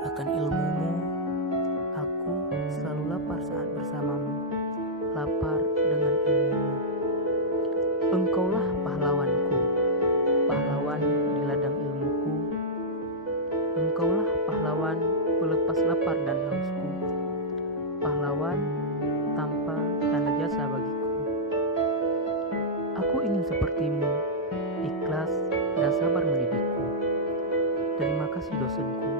haus akan ilmumu, aku selalu lapar saat bersamamu, lapar dengan ilmumu. Engkaulah pahlawanku, pahlawan di ladang ilmuku. Engkaulah pahlawan pelepas lapar dan hausku, pahlawan tanpa tanda jasa bagiku. Aku ingin sepertimu, ikhlas dan sabar mendidikku. Terima kasih dosenku,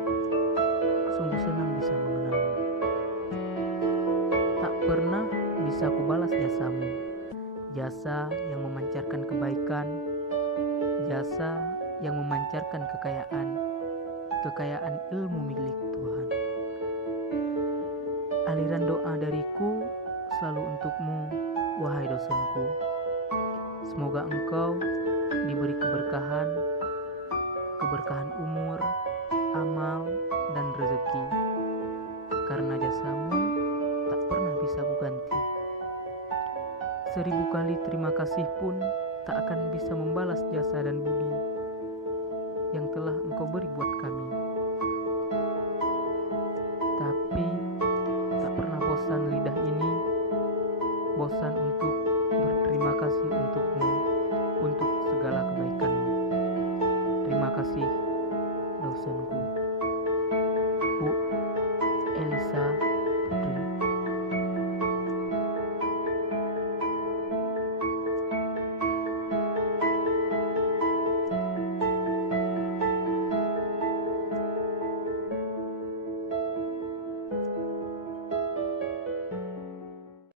sungguh senang bisa mengenalmu. Tak pernah bisa ku balas jasamu, jasa yang memancarkan kebaikan, jasa yang memancarkan kekayaan ilmu milik Tuhan. Aliran doa dariku selalu untukmu, wahai dosenku. Semoga engkau diberi keberkahan umur, amal, dan rezeki. Karena jasamu tak pernah bisa kuganti. 1000 kali terima kasih pun tak akan bisa membalas jasa dan budi yang telah engkau beri buat kami. Tapi tak pernah bosan lidah ini, bosan untuk berterima kasih untukmu, untuk segala kebaikanmu. Terima kasih.